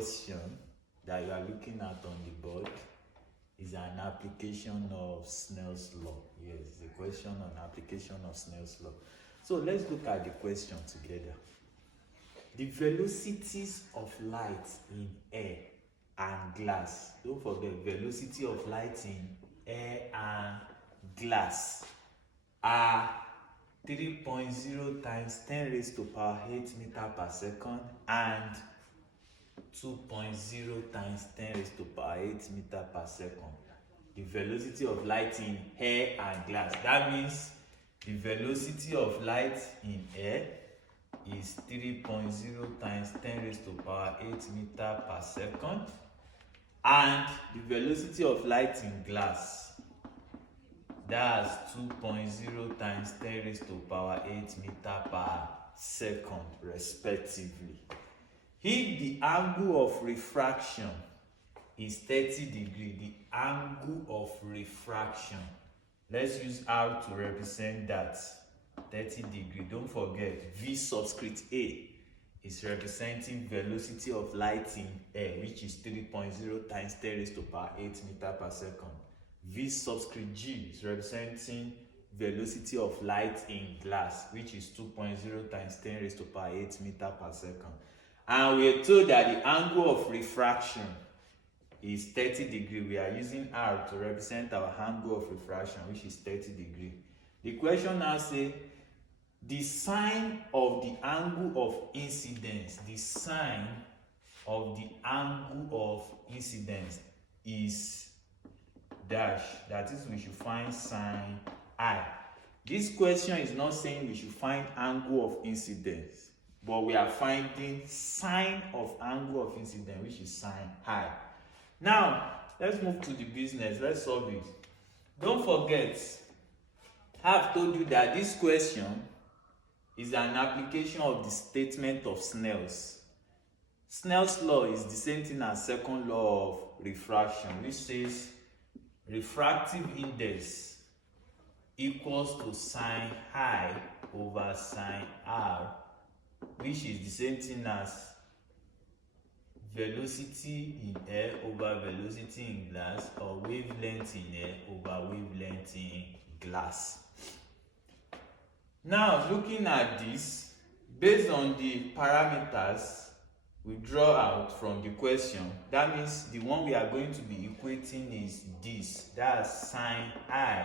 question that you are looking at on the board is an application of Snell's law. Yes, the question on application of Snell's law. So let's look at the question together. The velocities of light in air and glass. Don't forget, velocity of light in air and glass are 3.0 times 10 raised to power 8 meter per second and 2.0 times 10 raised to power 8 meter per second. The velocity of light in air and glass. That means the velocity of light in air is 3.0 times 10 raised to power 8 meter per second, and the velocity of light in glass, that's 2.0 times 10 raised to power 8 meter per second respectively. If the angle of refraction is 30 degrees, the angle of refraction, let's use R to represent that 30 degrees. Don't forget, V subscript A is representing velocity of light in air, which is 3.0 times 10 raised to power 8 meter per second. V subscript G is representing velocity of light in glass, which is 2.0 times 10 raised to power 8 meter per second. And we are told that the angle of refraction is 30 degrees. We are using R to represent our angle of refraction, which is 30 degrees. The question now says, the sine of the angle of incidence, the sine of the angle of incidence is dash. That is, we should find sine I. This question is not saying we should find angle of incidence, but we are finding sine of angle of incidence, which is sine I. Now, let's move to the business. Let's solve it. Don't forget, I've told you that this question is an application of the statement of Snell's. Snell's law is the same thing as second law of refraction, which says refractive index equals to sine I over sine R, which is the same thing as velocity in air over velocity in glass, or wavelength in air over wavelength in glass. Now, looking at this, based on the parameters we draw out from the question, that means the one we are going to be equating is this. That's sine I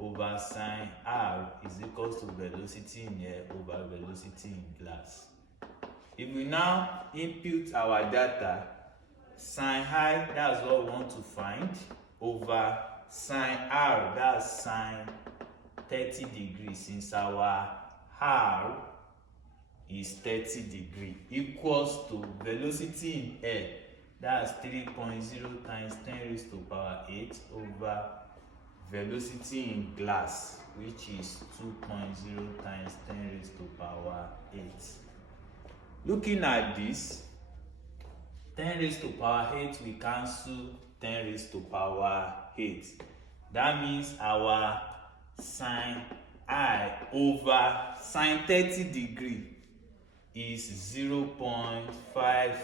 over sine R is equals to velocity in air over velocity in glass. If we now input our data, sine I, that's what we want to find, over sine R, that's sine 30 degrees, since our R is 30 degrees, equals to velocity in air, that's 3.0 times 10 raised to power 8 over velocity in glass, which is 2.0 times 10 raised to power 8. Looking at this, 10 raised to power 8, we cancel 10 raised to power 8. That means our sine I over sine 30 degrees is 0.5.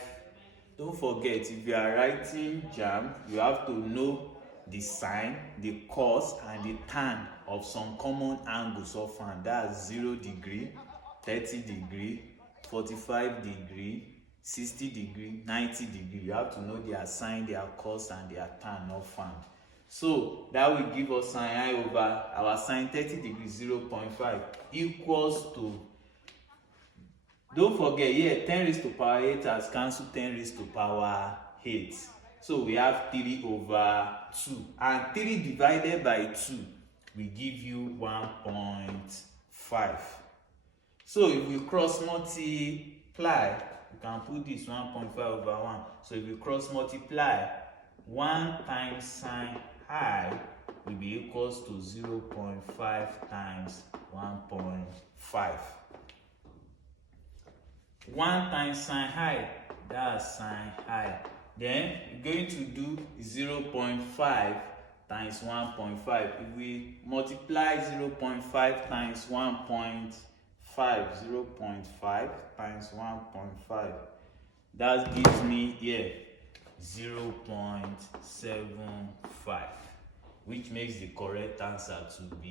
Don't forget, if you are writing JAM, you have to know the sine, the cos, and the tan of some common angles often. That's 0 degree, 30 degree, 45 degree, 60 degree, 90 degree. You have to know their sine, their cos, and their tan often. So that will give us sine I over our sine 30 degrees 0.5 equals to, don't forget here, 10 raised to power 8 has cancelled 10 raised to power 8. So we have 3 over 2. And 3 divided by 2 will give you 1.5. So if we cross multiply, we can put this 1.5 over 1. So if we cross multiply, 1 times sine I will be equals to 0.5 times 1.5. 1 times sine I, that's sine I. Then we're going to do 0.5 times 1.5. If we multiply 0.5 times 1.5, 0.5 times 1.5, That gives me here 0.75, which makes the correct answer to be